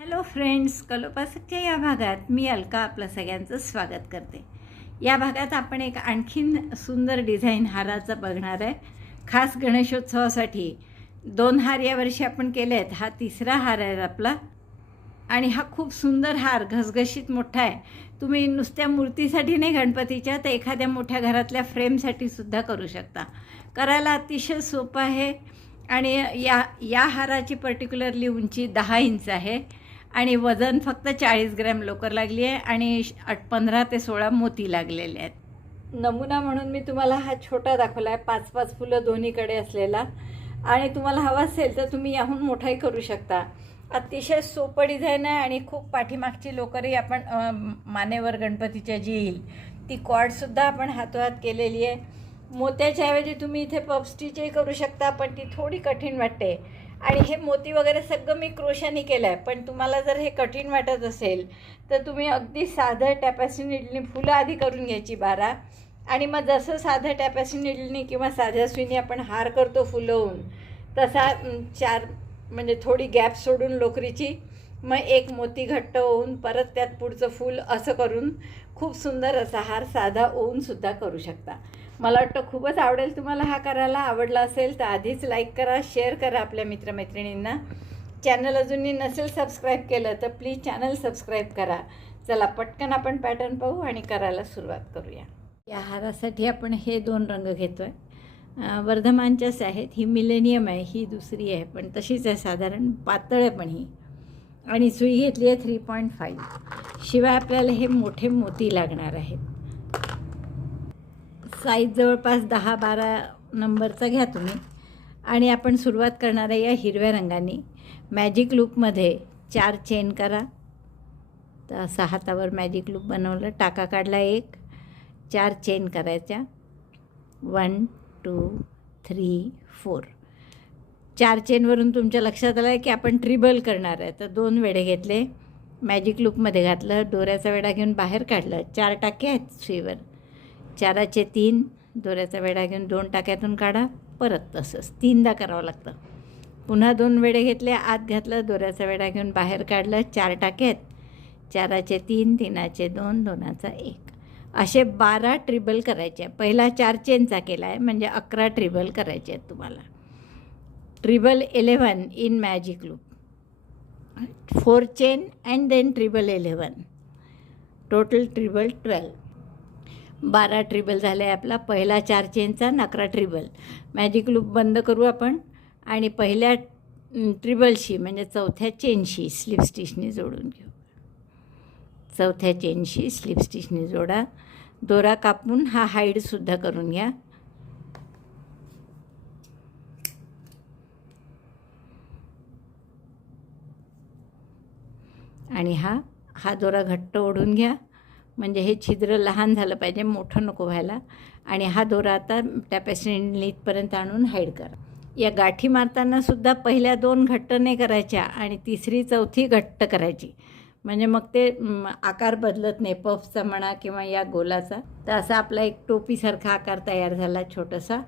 Hello friends कलोपासकच्या या भागात मी अलका आपलं सगळ्यांचं स्वागत करते. या भागात आपण एक आणखीन सुंदर डिझाईन हाराचं बघणार आहे. खास गणेशोत्सवासाठी दोन हार यावर्षी आपण केले आहेत हा तिसरा हार आहे आपला. आणि हा खूप सुंदर हार घसघशीत मोठा आहे. तुम्ही नुसत्या मूर्तीसाठी नाही गणपतीच्या तर एखाद्या मोठ्या घरातल्या फ्रेमसाठी सुद्धा करू शकता. करायला अतिशय सोपं आहे. आणि या या हाराची पर्टिक्युलरली उंची दहा इंच आहे. आणि वजन फक्त चाळीस ग्रॅम लोकर लागली आहे आणि श- पंधरा ते सोळा मोती लागलेले आहेत. नमुना म्हणून मी तुम्हाला हा छोटा दाखवला आहे पाच पाच फुलं दोन्हीकडे असलेला. आणि तुम्हाला हवा असेल तर तुम्ही याहून मोठाही करू शकता. अतिशय सोपं डिझाईन आहे आणि खूप पाठीमागची लोकरही आपण मानेवर गणपतीच्या जी येईल ती कॉडसुद्धा आपण हातोहात केलेली आहे. मोत्याच्या ऐवजी तुम्ही इथे पफ करू शकता पण ती थोडी कठीण वाटते. आणि हे मोती वगैरे सगळं मी क्रोशाने केलं आहे पण तुम्हाला जर हे कठीण वाटत असेल तर तुम्ही अगदी साधं टॅपॅसी निडलनी फुलं आधी करून घ्यायची बारा. आणि मग जसं साधं टॅपॅसी निडलनी किंवा साध्या सुईने आपण हार करतो फुलवून तसा चार म्हणजे थोडी गॅप सोडून लोकरीची मग एक मोती घट्ट होऊन परत त्यात पुढचं फूल असं करून खूप सुंदर असा हार साधा होऊन सुद्धा करू शकता. मला वाटतं खूपच आवडेल तुम्हाला हा करायला. आवडला असेल तर आधीच लाईक करा शेअर करा आपल्या मित्रमैत्रिणींना. चॅनल अजूनही नसेल सबस्क्राईब केलं तर प्लीज चॅनल सबस्क्राईब करा. चला पटकन आपण पॅटर्न पाहू आणि करायला सुरुवात करूया. या हारासाठी आपण हे दोन रंग घेतो आहे वर्धमानच्याच आहेत. ही मिलेनियम आहे ही दुसरी आहे पण तशीच आहे साधारण. पातळ आहे पण ही. आणि सुई घेतली आहे थ्री पॉईंट फाईव्ह शिवाय आपल्याला हे मोठे मोती लागणार आहेत. साईज जवळपास दहा बारा नंबरचा घ्या तुम्ही. आणि आपण सुरुवात करणार आहे या हिरव्या रंगाने. मॅजिक लूपमध्ये चार चेन करा. तर असा हातावर मॅजिक लूप बनवलं. टाका काढला एक. चार चेन करायच्या. वन टू थ्री फोर चार चेनवरून तुमच्या लक्षात आलं आहे की आपण ट्रिबल करणार आहे. तर दोन वेडे घेतले. मॅजिक लूपमध्ये घातलं. दोऱ्याचा वेडा घेऊन बाहेर काढलं. चार टाके आहेत सुईवर चाराचे तीन दोऱ्याचा वेडा घेऊन दोन टाक्यातून काढा परत तसंच तीनदा करावं लागतं. पुन्हा दोन वेळे घेतले आत घातलं दोऱ्याचा वेडा घेऊन बाहेर काढलं चार टाक्यात. आहेत चाराचे तीन तीनाचे दोन दोनाचा एक. असे बारा ट्रिबल करायचे. आहे पहिला चार चेनचा केला आहे म्हणजे अकरा ट्रिबल करायचे आहेत तुम्हाला. Treble eleven in magic loop. Four chain and then treble eleven total treble twelve. बारा ट्रिबल झाले आहे. आपला पहिला चार चेनचा नकरा अकरा ट्रिबल मॅजिक लूप बंद करू आपण. आणि पहिल्या ट्रिबलशी म्हणजे चौथ्या चेनशी स्लिप स्टिचने जोडून घेऊ. चौथ्या चेनशी स्लिप स्टिचने जोडा. दोरा कापून हा हाईडसुद्धा करून घ्या. आणि हा हा दोरा घट्ट ओढून घ्या. म्हणजे हे छिद्र लहान झालं पाहिजे मोठं नको व्हायला. आणि हा दोरा आता टॅपॅसिटी इथपर्यंत आणून हाईड करा. या गाठी मारताना सुद्धा पहिल्या दोन घट्ट नाही करायच्या आणि तिसरी चौथी घट्ट करायची. म्हणजे मग ते आकार बदलत नाही पफचा म्हणा किंवा या गोलाचा. तर असा आपला एक टोपीसारखा आकार तयार झाला छोटासा.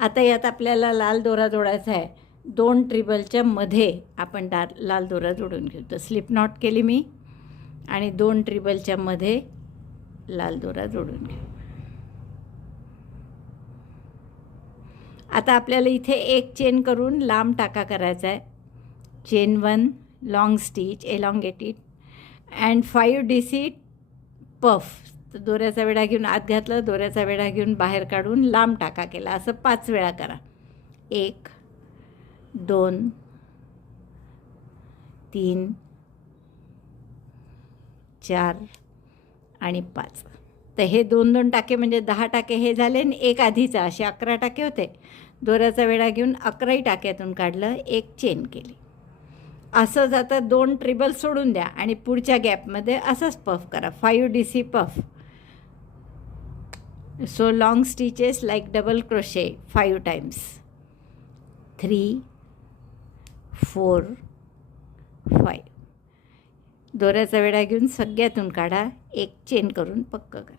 आता यात आपल्याला लाल दोरा जोडायचा आहे. दोन ट्रिबलच्या मध्ये आपण डा लाल दोरा जोडून घेऊ. तर स्लिप नॉट केली मी. आणि दोन ट्रिबलच्या मध्ये लाल दोरा जोडून घेऊ. आता आपल्याला इथे एक चेन करून लांब टाका करायचा आहे. Chain one long stitch elongated and five D C puff तर दोऱ्याचा वेढा घेऊन आत घातलं दोऱ्याचा वेढा घेऊन बाहेर काढून लांब टाका केला. असं पाच वेळा करा. एक दोन तीन चार आणि पाच. तर हे दोन दोन टाके म्हणजे दहा टाके हे झाले आणि एक आधीचा असे अकरा टाके होते. दोऱ्याचा वेळा घेऊन अकराही टाक्यातून काढलं एक चेन केली. असं जातं दोन ट्रिबल सोडून द्या आणि पुढच्या गॅपमध्ये असंच पफ करा. Five D C puff so long stitches like double crochet five times three four five दोऱ्याचा वेढा घेऊन सगळ्यातून काढा एक चेन करून पक्क करा.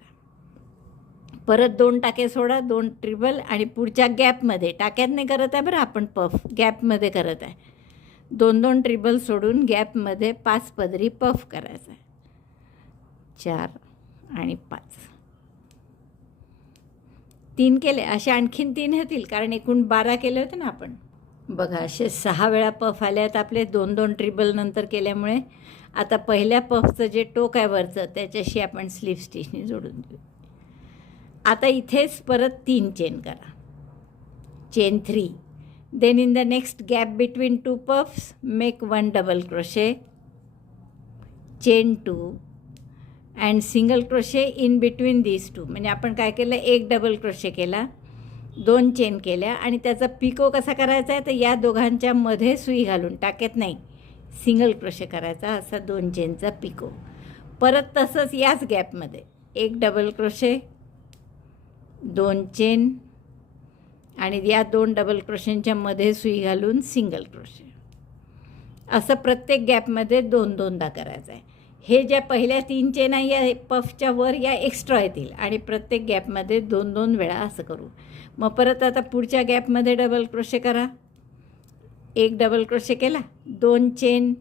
परत दोन टाके सोडा दोन ट्रिबल आणि पुढच्या गॅपमध्ये टाक्यात नाही करत आहे बरं आपण पफ गॅपमध्ये करत आहे. दोन दोन ट्रिबल सोडून गॅपमध्ये पाच पदरी पफ करायचा आहे. चार आणि पाच. तीन केले असे आणखीन तीन होतील कारण एकूण बारा केले होते ना आपण. बघा असे सहा वेळा पफ आले आहेत आपले दोन दोन ट्रिबल नंतर केल्यामुळे. आता पहिल्या पफचं जे टोक आहे वरचं त्याच्याशी आपण स्लीव स्टिचने जोडून देऊ. आता इथेच परत तीन चेन करा. Chain three. Then in the next gap between two puffs make one double crochet chain two and single crochet in between these two म्हणजे आपण काय केलं? एक डबल क्रोशे केला. दोन चेन केल्या. आणि त्याचा पिको कसा करायचा आहे? तर या दोघांच्या मध्ये सुई घालून टाकत नाही. सिंगल क्रोशे करायचा असा दोन चेनचा पिको. परत तसंच याच गॅपमध्ये. एक डबल क्रोशे दोन चेन आणि या दोन डबल क्रोशेंच्या मध्ये सुई घालून सिंगल क्रोशे असं प्रत्येक गॅपमध्ये दोन दोनदा करायचं आहे हे ज्या पहिल्या तीन चेन आहे या पफच्या वर या एक्स्ट्रा येतील. आणि प्रत्येक गॅपमध्ये दोन दोन वेळा असं करू. मग परत आता पुढच्या गॅपमध्ये डबल क्रोशे करा. एक डबल क्रोशे केला दोन चेन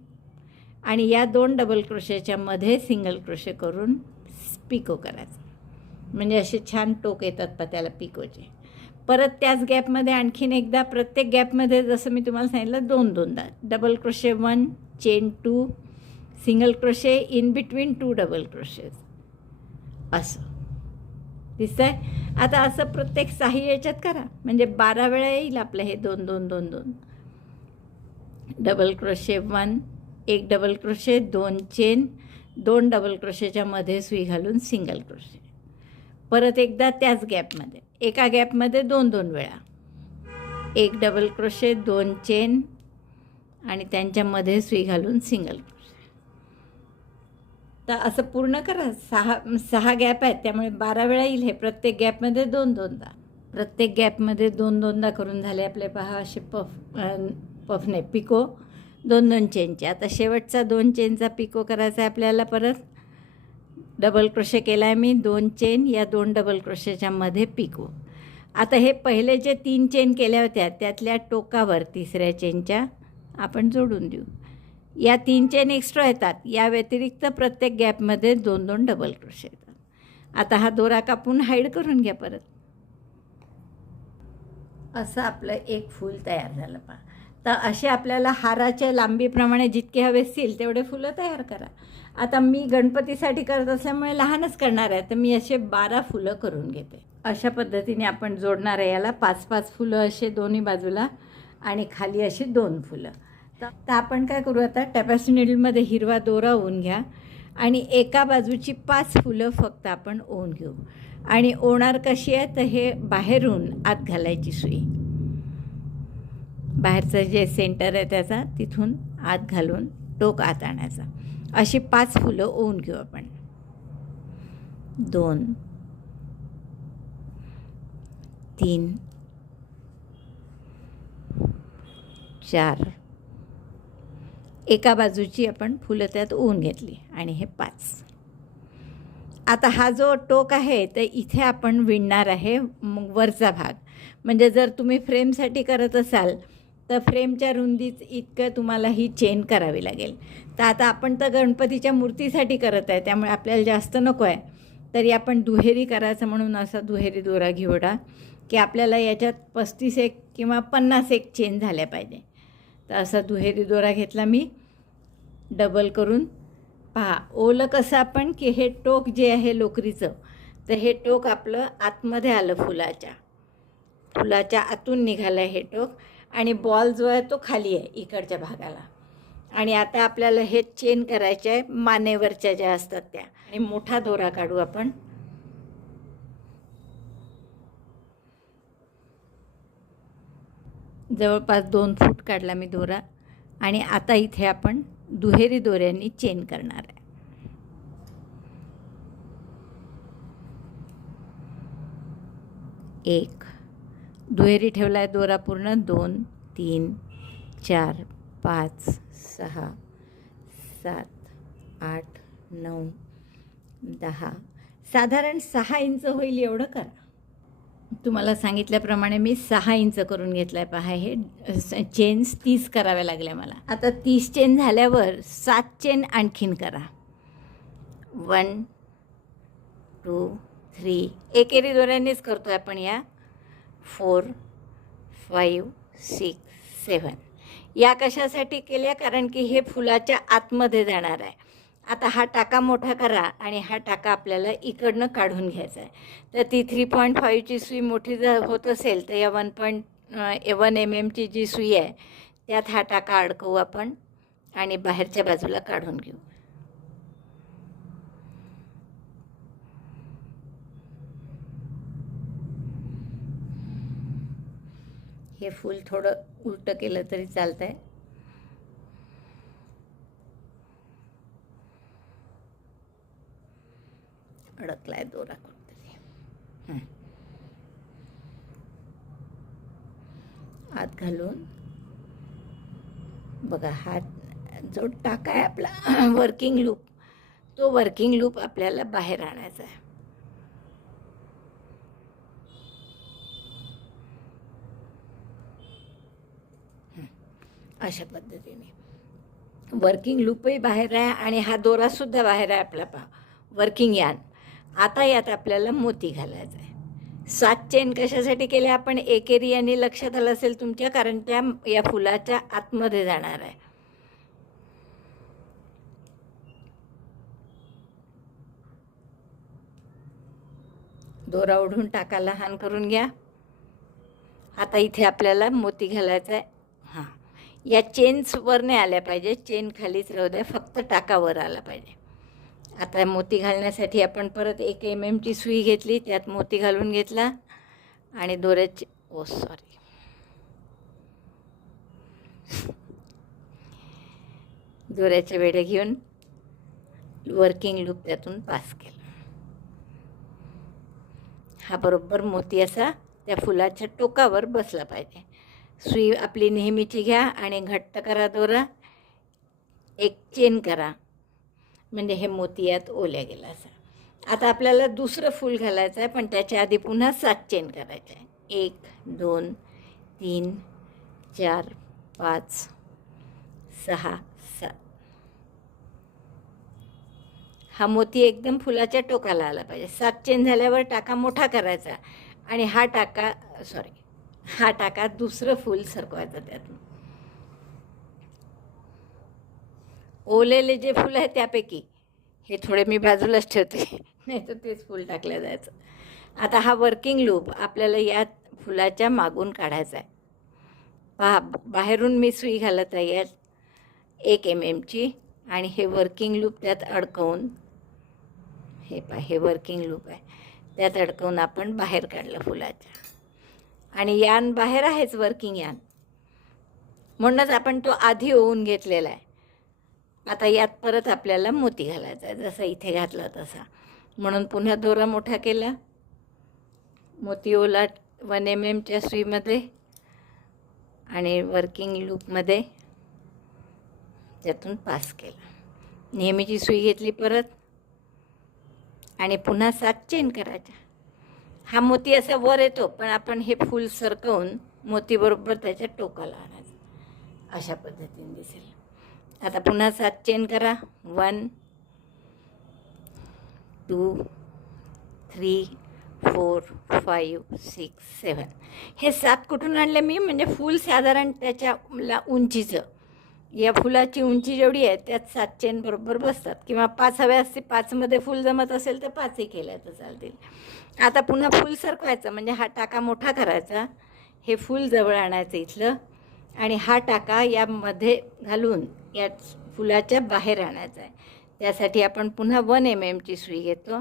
आणि या दोन डबल क्रोशेच्या मध्ये सिंगल क्रोशे करून पिको करायचं. म्हणजे असे छान टोक येतात पत्याला पिकोचे परत त्याच गॅपमध्ये आणखीन एकदा प्रत्येक गॅपमध्ये जसं मी तुम्हाला सांगितलं दोन दोनदा. Double crochet one chain two single crochet in between two double crochets असं. दिसतंय? आता असं प्रत्येक साही याच्यात करा. म्हणजे बारा वेळा येईल आपलं हे दोन दोन दोन दोन. डबल क्रोशे वन एक डबल क्रोशे दोन चेन दोन डबल क्रोशेच्या मध्ये सुई घालून सिंगल क्रोशे. परत एकदा त्याच गॅपमध्ये. एका गॅपमध्ये दोन दोन वेळा. एक डबल क्रोशे दोन चेन आणि त्यांच्यामध्ये सुई घालून सिंगल क्रोशे. तर असं पूर्ण करा. सहा सहा गॅप आहेत. त्यामुळे बारा वेळा येईल हे. प्रत्येक गॅपमध्ये दोन दोनदा. प्रत्येक गॅपमध्ये दोन दोनदा करून झाले आपले पहा असे पफ पफ नाही पिको. दोन दोन चेनचे. आता शेवटचा दोन चेनचा पिको करायचा आहे आपल्याला परत. डबल क्रोशे केला आहे मी. दोन चेन या दोन डबल क्रोशेच्या मध्ये पिको. आता हे पहिले जे तीन चेन केल्या होत्या त्यातल्या टोकावर तिसऱ्या चेनच्या आपण जोडून देऊ. या तीन चेन एक्स्ट्रा येतात. या व्यतिरिक्त प्रत्येक गॅपमध्ये दोन दोन डबल क्रोशे येतात. आता हा दोरा कापून हाईड करून घ्या परत. असं आपलं एक फूल तयार झालं पहा. तर असे आपल्याला हाराच्या लांबीप्रमाणे जितके हवे असतील तेवढे फुलं तयार करा. आता मी गणपतीसाठी करत असल्यामुळे लहानच करणार आहे तर मी असे बारा फुलं करून घेते. अशा पद्धतीने आपण जोडणार आहे याला. पाच पाच फुलं असे दोन्ही बाजूला आणि खाली अशी दोन फुलं. तर आपण काय करू आता? टॅपॅसी निडलमध्ये हिरवा दोरा ओवून घ्या आणि एका बाजूची पाच फुलं फक्त आपण ओवून घेऊ. आणि ओणार कशी आहे? तर हे बाहेरून आत घालायची सुई. बाहेरचं जे सेंटर आहे त्याचा तिथून आत घालून टोक आत आणायचा. अशी पाच फुलं ओवून घेऊ आपण. दोन तीन चार. एका बाजूची आपण फुलं त्यात ओवून घेतली आणि हे पाच. आता हा जो टोक आहे तर इथे आपण विणणार आहे मग वरचा भाग. म्हणजे जर तुम्ही फ्रेमसाठी करत असाल तर फ्रेमच्या रुंदीच इतकं तुम्हाला ही चेन करावी लागेल. तर आता आपण तर गणपतीच्या मूर्तीसाठी करत आहे त्यामुळे आपल्याला जास्त नको आहे. तरी आपण दुहेरी करायचं म्हणून असा दुहेरी दोरा घेवडा की आपल्याला याच्यात पस्तीस एक किंवा पन्नास एक चेन झाल्या पाहिजे. तर असा दुहेरी दोरा घेतला मी. डबल करून पहा ओलं कसं आपण की हे टोक जे आहे लोकरीचं तर हे टोक आपलं आतमध्ये आलं फुलाच्या. फुलाच्या आतून निघालं आहे हे टोक. आणि बॉल जो आहे तो खाली आहे इकडच्या भागाला. आणि आता आपल्याला हे चेन करायचे आहे मानेवरच्या ज्या असतात त्या. आणि मोठा दोरा काढू आपण. जवळपास दोन फूट काढला मी दोरा. आणि आता इथे आपण दुहेरी दोऱ्यांनी चेन करणार आहे. एक दुहेरी ठेवला आहे दोरा पूर्ण. दोन तीन चार पाच सहा सात आठ नऊ दहा. साधारण सहा इंच होईल एवढं करा. तुम्हाला सांगितल्याप्रमाणे मी सहा इंच करून घेतलं आहे पहा हे. चेन्स तीस कराव्या लागल्या मला. आता तीस चेन झाल्यावर सात चेन आणखीन करा. One two three. एकेरी दोऱ्यांनीच करतो आहे आपण या. फोर फाईव्ह सिक्स सेवन या कशासाठी केल्या? कारण की हे फुलाच्या आतमध्ये जाणार आहे. आता हा टाका मोठा करा आणि हा टाका आपल्याला इकडनं काढून घ्यायचा आहे. तर ती थ्री पॉईंट फाईव्हची सुई मोठी जर होत असेल तर या वन पॉईंट वन एम एमची जी सुई आहे त्यात हा टाका अडकवू आपण आणि बाहेरच्या बाजूला काढून घेऊ. हे फूल थोडं उलटं केलं तरी चालतं आहे अडकलाय दोरा कुठतरी आत घालून बघा हा जो टाका आहे आपला वर्किंग लूप तो वर्किंग लूप आपल्याला बाहेर आणायचा आहे अशा पद्धतीने. वर्किंग लूपही बाहेर आहे आणि हा दोरासुद्धा बाहेर आहे आपला पा वर्किंग यान आता यात आपल्याला मोती घालायचा आहे. सात चेन कशासाठी केले आपण? एकेरी यांनी लक्षात आलं असेल तुमच्या कारण त्या या फुलाच्या आतमध्ये जाणार आहे. दोरा ओढून टाका लहान करून घ्या. आता इथे आपल्याला मोती घालायचा आहे. या चेन्सवर नाही आल्या पाहिजे. चेन खालीच राहू द्या फक्त टाकावर आला पाहिजे. आता मोती घालण्यासाठी आपण परत एक एम एमची सुई घेतली त्यात मोती घालून घेतला आणि दोऱ्याची ओ सॉरी दोऱ्याचे वेळे घेऊन वर्किंग लूप त्यातून पास केला. हा बरोबर मोती असा त्या फुलाच्या टोकावर बसला पाहिजे. सुई आपली नेहमीची घ्या आणि घट्ट करा दोरा. एक चेन करा. म्हणजे हे मोती यात ओल्या गेला असा. आता आपल्याला दुसरं फूल घालायचं आहे पण त्याच्या आधी पुन्हा सात चेन करायचं आहे एक दोन तीन चार पाच सहा सात. हा मोती एकदम फुलाच्या टोकाला आला पाहिजे. सात चेन झाल्यावर टाका मोठा करायचा. आणि हा टाका सॉरी हा टाका दुसरं फूल सरकवायचं त्यातून ओलेले जे फुलं आहे त्यापैकी हे थोडे मी बाजूलाच ठेवते. नाही तर तेच फूल टाकलं जायचं. आता हा वर्किंग लूप आपल्याला या फुलाच्या मागून काढायचा आहे. पहा बाहेरून मी सुई घालत आहे यात एक एम एमची आणि हे वर्किंग लूप त्यात अडकवून हे पा हे वर्किंग लूप आहे. त्यात अडकवून आपण बाहेर काढलं फुलाच्या. आणि यान बाहेर आहेच वर्किंग यान. म्हणूनच आपण तो आधी होऊन घेतलेला आहे. आता यात परत आपल्याला मोती घालायचा आहे. जसा इथे घातला तसा. म्हणून पुन्हा दोरा मोठा केला. मोती ओलाट वन एम एमच्या सुईमध्ये आणि वर्किंग लूपमध्ये त्यातून पास केला. नेहमीची सुई घेतली परत. आणि पुन्हा सात चेन करायच्या. हा मोती असा वर येतो पण आपण हे फूल सरकवून मोतीबरोबर त्याच्या टोकाला आणायचं. अशा पद्धतीने दिसेल. आता पुन्हा सात चेन करा. One two three four five six seven हे सात कुठून आणले मी? म्हणजे फूल साधारण त्याच्या उंचीचं. या फुलाची उंची जेवढी आहे त्यात सात चेन बरोबर बसतात. किंवा पाच हव्या असते पाचमध्ये फुल जमत असेल तर पाचही केल्या तर चालतील. आता पुन्हा फूल सरकवायचं म्हणजे हा टाका मोठा करायचा. हे फूल जवळ आणायचं इथलं. आणि हा टाका यामध्ये घालून या फुलाच्या बाहेर आणायचा आहे. त्यासाठी आपण पुन्हा वन एम एमची सुई घेतो.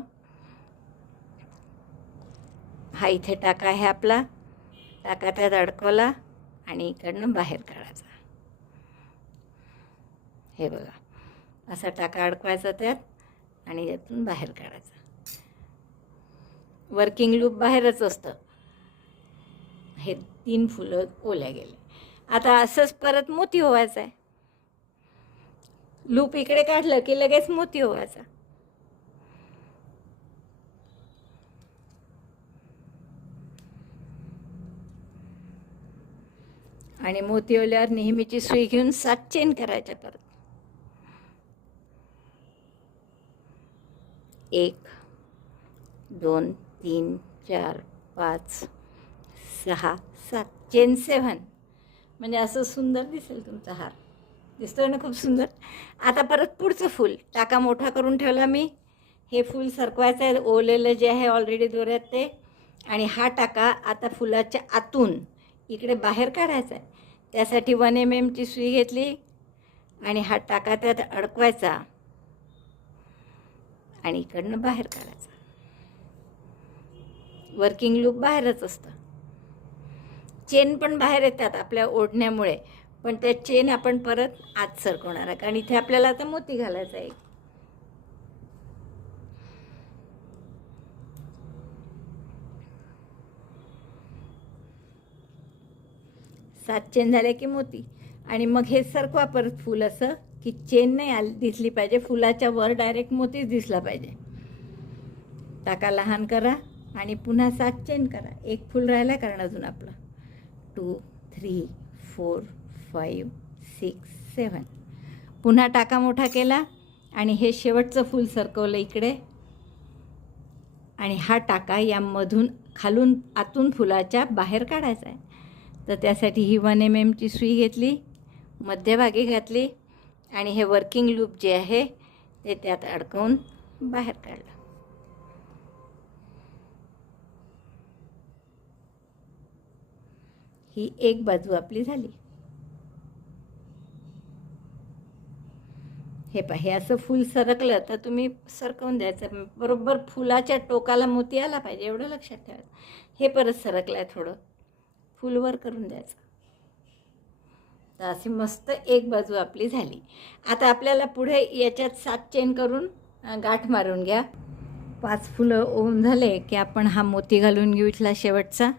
हा इथे टाका आहे आपला. टाका त्यात अडकवला आणि इकडनं बाहेर काढायचा. हे बघा. असा टाका अडकवायचा त्यात आणि यातून बाहेर काढायचा. वर्किंग लूप बाहेरच असतं. हे तीन फुलं ओल्या गेले. आता असंच परत मोती होवायचं आहे लूप इकडे काढलं की लगेच मोती होवायचा आणि मोती ओल्यावर नेहमीची सुई घेऊन सात चेन करायच्या परत. एक दोन तीन चार पाच सहा सात चेन सेव्हन म्हणजे असं सुंदर दिसेल तुमचा हार. दिसतोय ना खूप सुंदर? आता परत पुढचं फूल. टाका मोठा करून ठेवला मी. हे फूल सरकवायचं आहे. ओलेलं जे आहे ऑलरेडी दोऱ्यात ते. आणि हा टाका आता फुलाच्या आतून. इकडे बाहेर काढायचा आहे. त्यासाठी वन एम एमची सुई घेतली. आणि हा टाका त्यात अडकवायचा. आणि इकडनं बाहेर काढायचा. वर्किंग लूप बाहेरच असतं. चेन पण बाहेर येतात आपल्या ओढण्यामुळे पण त्या चेन आपण परत आत सरकवणार आहे. कारण इथे आपल्याला आता मोती घालायचा आहे. सात चेन झाले की मोती. आणि मग हे सरकवा परत फूल असं. की चेन नाही आली दिसली पाहिजे. फुलाच्या वर डायरेक्ट मोतीच दिसला पाहिजे. टाका लहान करा आणि पुन्हा सात चेन करा. एक फूल राहिला कारण अजून आपलं. Two three four five six seven पुन्हा टाका मोठा केला आणि हे शेवटचं फूल सरकवलं इकडे. आणि हा टाका यामधून खालून आतून फुलाच्या बाहेर काढायचा आहे. तर त्यासाठी ही वन एम एमची सुई घेतली मध्यभागी घातली आणि हे वर्किंग लूप जे आहे ते त्यात अडकवून बाहेर काढलं. ही एक बाजू आपली झाली. हे पहा हे असं फूल सरकलं तर तुम्ही सरकवून द्यायचं. बरोबर फुलाच्या टोकाला मोती आला पाहिजे एवढं लक्षात ठेवायचं हे परत सरकलं आहे थोडं फुलवर करून द्यायचं. तर अशी मस्त एक बाजू आपली झाली. आता आपल्याला पुढे याच्यात सात चेन करून गाठ मारून घ्या. पाच फुलं ओम झाले की आपण हा मोती घालून घेऊ इथला शेवटचा.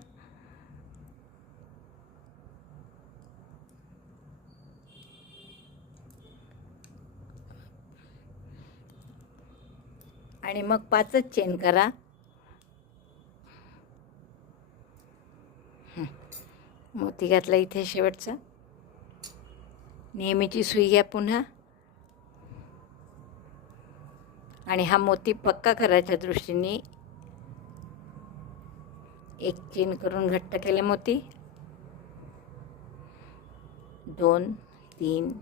आणि मग पाचच चेन करा. मोती घातला इथे शेवटचा. नेहमीची सुई घ्या पुन्हा. आणि हा मोती पक्का करायच्या दृष्टीने एक चेन करून घट्ट केले मोती. दोन तीन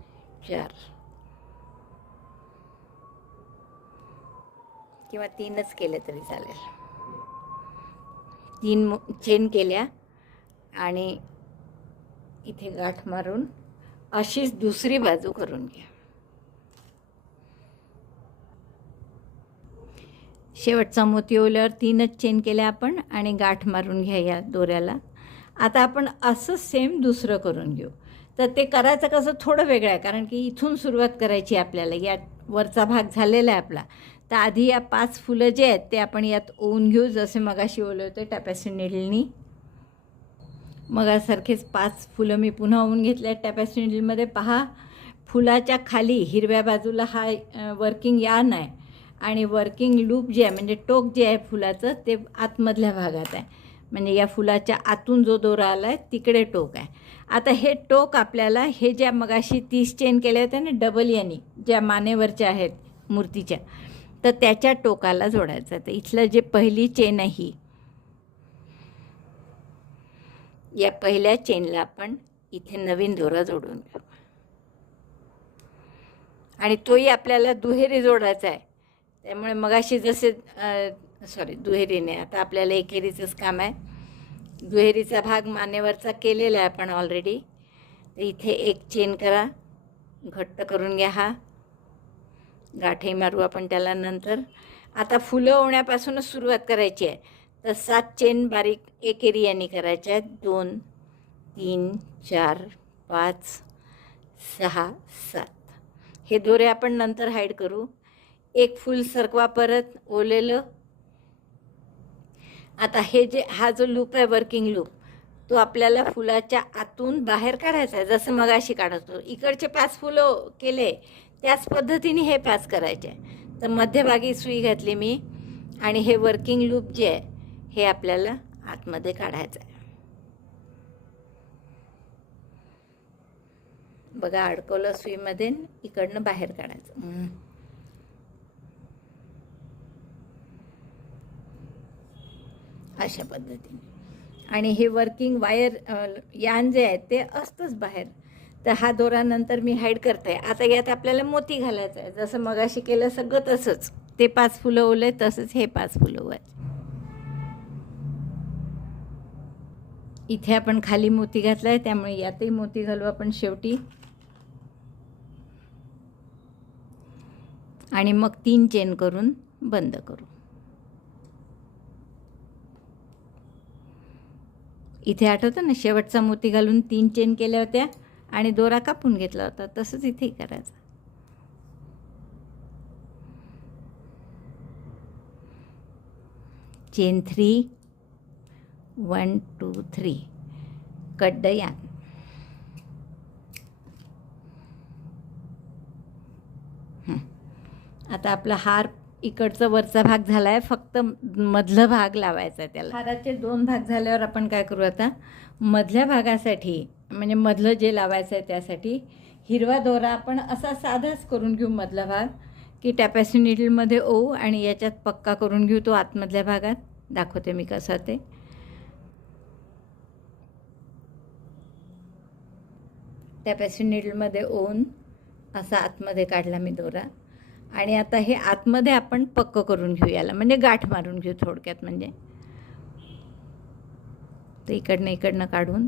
चार. किंवा तीनच केले तरी चालेल. तीन मो चेन केल्या आणि इथे गाठ मारून अशीच दुसरी बाजू करून घ्या. शेवटचा मोती ओल्यावर तीनच चेन केल्या आपण आणि गाठ मारून घ्या या दोऱ्याला. आता आपण असं सेम दुसरं करून घेऊ. तर ते करायचं कसं थोडं वेगळं आहे कारण की इथून सुरुवात करायची आहे आपल्याला. या वरचा भाग झालेला आहे आपला. तर आधी या पाच फुलं जे आहेत ते आपण यात ओवून घेऊ. जसे मगाशी ओले होते निडलनी मगासारखेच पाच फुलं मी पुन्हा होऊन घेतले आहेत पहा फुलाच्या खाली हिरव्या बाजूला हा वर्किंग यार्न आहे. आणि वर्किंग लूप जे आहे म्हणजे टोक जे आहे फुलाचं ते आतमधल्या भागात आहे. म्हणजे या फुलाच्या आतून जो दोरा आला आहे तिकडे टोक आहे. आता हे टोक आपल्याला हे ज्या मगाशी तीस चेन केल्या होत्या ना डबल यानी ज्या मानेवरच्या आहेत मूर्तीच्या तर त्याच्या टोकाला जोडायचं तर इथलं जे पहिली चेन आहे ही या पहिल्या चेनला आपण इथे नवीन दोरा जोडून घेऊ. आणि तोही आपल्याला दुहेरी जोडायचा आहे. त्यामुळे मगाशी जसे सॉरी दुहेरीने आता आपल्याला एकेरीचंच काम आहे. दुहेरीचा भाग मानेवरचा केलेला आहे आपण ऑलरेडी तर इथे एक चेन करा. घट्ट करून घ्या हा. गाठही मारू आपण त्याला नंतर. आता फुलं होण्यापासूनच सुरुवात करायची आहे. तर सात चेन बारीक एक याने करायच्या आहेत. दोन तीन चार पाच सहा सात. हे दोरे आपण नंतर हाईड करू. एक फूल सरकवा परत ओलेलं. आता हे जे हा जो लूप आहे वर्किंग लूप तो आपल्याला फुलाच्या आतून बाहेर काढायचा आहे. जसं मगाशी काढतो इकडचे पाच फुलं केले त्याच पद्धतीने हे पाच करायचे तर मध्यभागी सुई घातली मी. आणि हे वर्किंग लूप जे आहे हे आपल्याला आतमध्ये काढायचं आहे. बघा अडकवलं सुईमध्ये इकडनं बाहेर काढायचं. अशा पद्धतीने. आणि हे वर्किंग वायर यान जे आहे ते असतंच बाहेर. तर हा दोरा नंतर मी हाईड करते. आता यात आपल्याला मोती घालायचं आहे. जसं मगाशी केलं सगळं तसंच. ते पाच फुलं ओले तसंच हे पाच फुलं ओले. इथे आपण खाली मोती घातला आहे त्यामुळे यातही मोती घालू आपण शेवटी. आणि मग तीन चेन करून बंद करू. इथे आठवतं ना शेवटचा मोती घालून तीन चेन केल्या होत्या आणि दोरा कापून घेतला होता तसंच इथेही करायचं. Chain three one two three कड्डयान आता आपला हार इकडचा वरचा भाग झाला आहे फक्त मधला भाग लावायचा आहे त्याला. हाराचे दोन भाग झाल्यावर आपण काय करू आता? मधल्या भागासाठी म्हणजे मधलं जे लावायचं आहे त्यासाठी हिरवा दोरा आपण असा साधाच करून घेऊ मधला भाग की टॅपॅसिनिटीमध्ये ओ ओऊ आणि याच्यात पक्का करून घेऊ तो आतमधल्या भागात. दाखवते मी कसं ते. टॅपॅसी निडलमध्ये ओन असा आतमध्ये काढला मी दोरा. आणि आता हे आतमध्ये आपण पक्क करून घेऊ याला. म्हणजे गाठ मारून घेऊ थोडक्यात म्हणजे. तर इकडनं इकडनं काढून.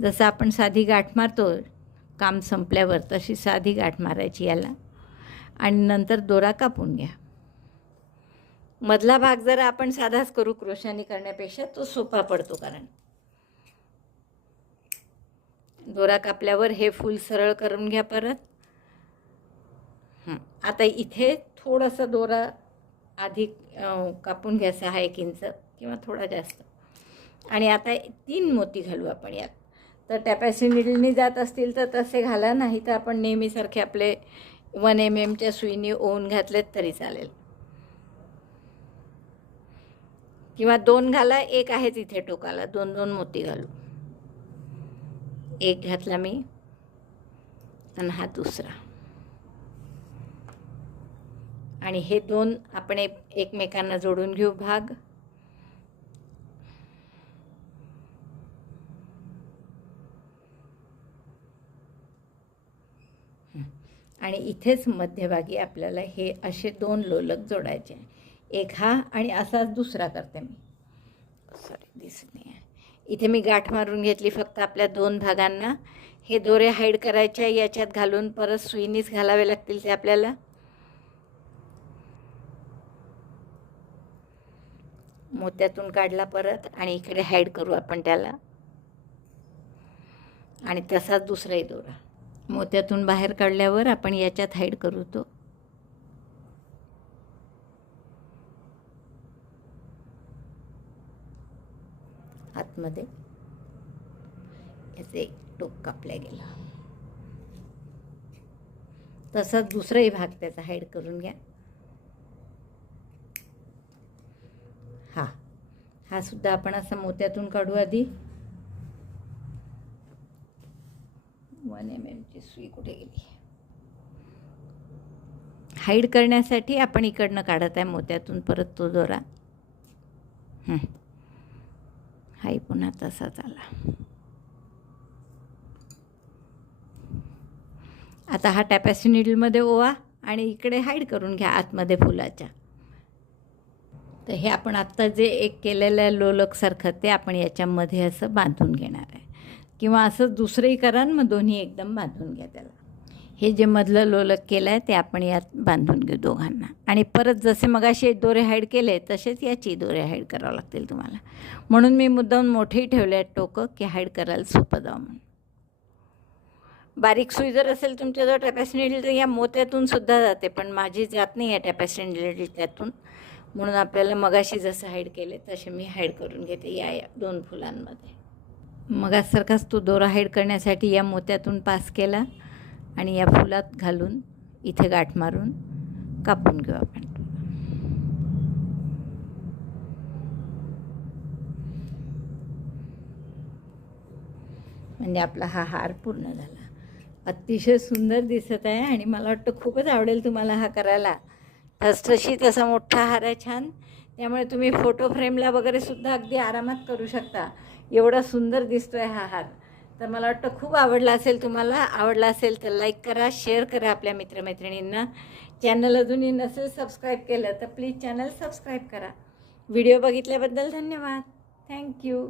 जसं आपण साधी गाठ मारतो काम संपल्यावर तशी साधी गाठ मारायची याला. आणि नंतर दोरा कापून घ्या. मधला भाग जरा आपण साधाच करू क्रोशाने करण्यापेक्षा तो सोपा पडतो कारण. दोरा कापल्यावर हे फूल सरळ करून घ्या परत. आता इथे थोडंसं दोरा आधी कापून घ्या सहा एक इंच किंवा थोडा जास्त. आणि आता तीन मोती घालू आपण यात. तर टॅपॅसी निडलनी जात असतील तर तसे घाला नाही तर आपण नेहमीसारखे आपले वन एम एमच्या सुईने ओवून घातलेत तरी चालेल. किंवा दोन घाला एक आहेच इथे टोकाला दोन दोन मोती घालू. एक घातला मी आणि हा दुसरा. आणि हे दोन आपण एकमेकांना जोडून घेऊ भाग. आणि इथेच मध्यभागी आपल्याला हे असे दोन लोलक जोडायचे. एक हा आणि असाच दुसरा करते मी. सॉरी दिसत नाही इथे मी गाठ मारून घेतली फक्त आपल्या दोन भागांना. हे दोरे हाईड करायच्या याच्यात घालून परत सुईनीच घालावे लागतील ते आपल्याला. मोत्यातून काढला परत आणि इकडे हाईड करू आपण त्याला. आणि तसाच दुसराही दोरा. मोत्यातून बाहेर काढल्यावर आपण याच्यात हाईड करू तो. आतमध्ये. याचे एक टोक कापल्या गेलं. तसाच दुसराही भाग त्याचा हाईड करून घ्या. हा. हा सुद्धा आपण असा मोत्यातून काढू आधी. वन एम एमची सुई कुठे गेली? हाईड करण्यासाठी आपण इकडनं काढत आहे मोत्यातून परत तो दोरा हं. हाही पुन्हा तसाच आला आता हा टॅपॅसी निडलमध्ये ओवा आणि इकडे हाईड करून घ्या आतमध्ये फुलाच्या. तर हे आपण आत्ता जे एक केलेलं आहे लोलकसारखं ते आपण याच्यामध्ये असं बांधून घेणार आहे. किंवा असं दुसरंही करा मग दोन्ही एकदम बांधून घ्या त्याला. हे जे मधलं लोलक केलं आहे ते आपण यात बांधून घेऊ दोघांना. आणि परत जसे मगाशी दोरे हाईड केले तसेच याची दोरे हाईड करावं लागतील तुम्हाला. म्हणून मी मुद्दाम मोठेही ठेवले आहेत टोकं की हाईड करायला सोपं जावं म्हणून. बारीक सुई जर असेल तुमच्याजवळ टॅपॅसिटी तर या मोत्यातून सुद्धा जाते पण माझी जात नाही आहे टॅपॅसिटी त्यातून. म्हणून आपल्याला मगाशी जसं हाईड केले तसे मी हाईड करून घेते या या दोन फुलांमध्ये. मगासारखाच तो दोरा हाईड करण्यासाठी या मोत्यातून पास केला. आणि या फुलात घालून इथे गाठ मारून कापून घेऊ आपण. म्हणजे आपला हा हार पूर्ण झाला. अतिशय सुंदर दिसत आहे आणि मला वाटतं खूपच आवडेल तुम्हाला हा करायला. ठसठशीत तसा मोठा हार आहे छान. त्यामुळे तुम्ही फोटो फ्रेमला वगैरे सुद्धा अगदी आरामात करू शकता. एवढा सुंदर दिसतो आहे हा हार. तर मला वाटतं खूप आवडला असेल तुम्हाला आवडला असेल तर लाईक करा शेअर करा आपल्या मित्रमैत्रिणींना. चॅनल अजूनही नसेल सबस्क्राईब केलं तर प्लीज चॅनल सबस्क्राईब करा. व्हिडिओ बघितल्याबद्दल धन्यवाद. Thank you